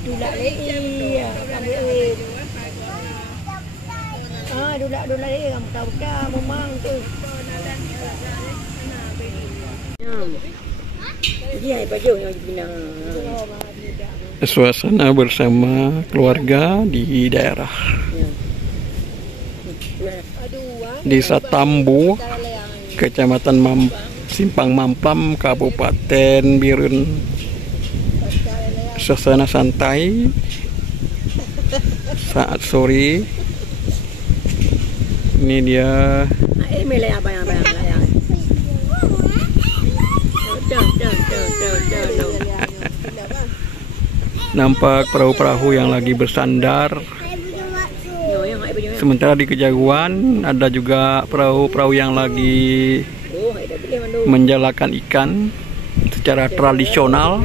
Dulak lagi. Dulak lagi buka memang tu. Dia bajunya pinang. Suasana bersama keluarga di daerah Desa Tambu, Kecamatan Simpang Mamplam, Kabupaten Birun. Suasana santai saat sore. Ini dia nampak perahu-perahu yang lagi bersandar. Sementara di kejauhan ada juga perahu-perahu yang lagi menjalakan ikan secara tradisional.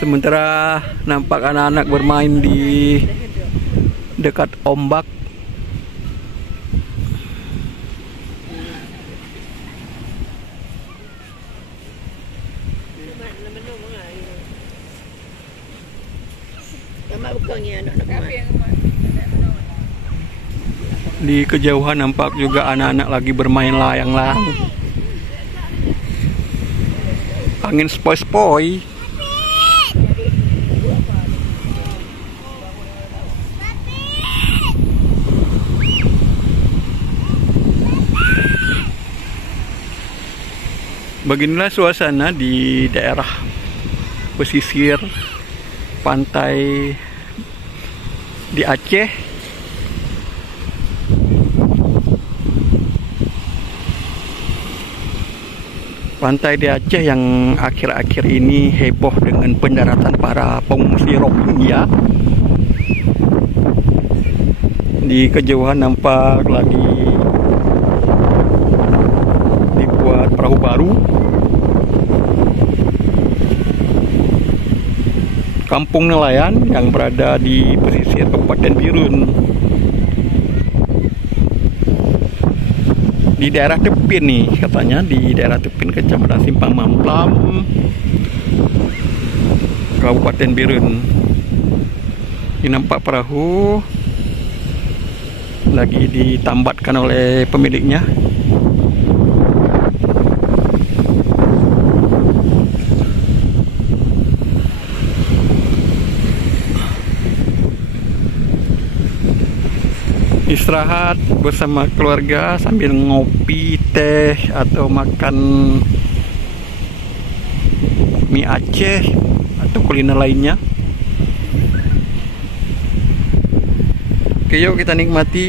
Sementara nampak anak-anak bermain di dekat ombak. Di kejauhan nampak juga anak-anak lagi bermain layang-layang. Angin sepoi-sepoi. Beginilah suasana di daerah pesisir pantai di Aceh. Pantai di Aceh yang akhir-akhir ini heboh dengan pendaratan para pengungsi Rohingya. Di kejauhan nampak lagi dibuat perahu baru. Kampung nelayan yang berada di pesisir Kabupaten Birun. Di daerah Tepin nih katanya, di daerah Tepin Kecamatan Simpang Mamplam, Kabupaten Birun. Ini nampak perahu lagi ditambatkan oleh pemiliknya. Istirahat bersama keluarga sambil ngopi, teh, atau makan mie Aceh atau kuliner lainnya. Oke, yuk kita nikmati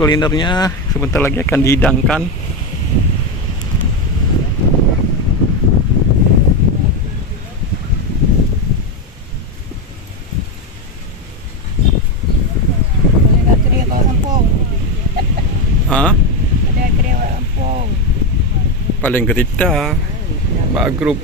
kulinernya. Sebentar lagi akan dihidangkan. Paling ketita Mbak Grup.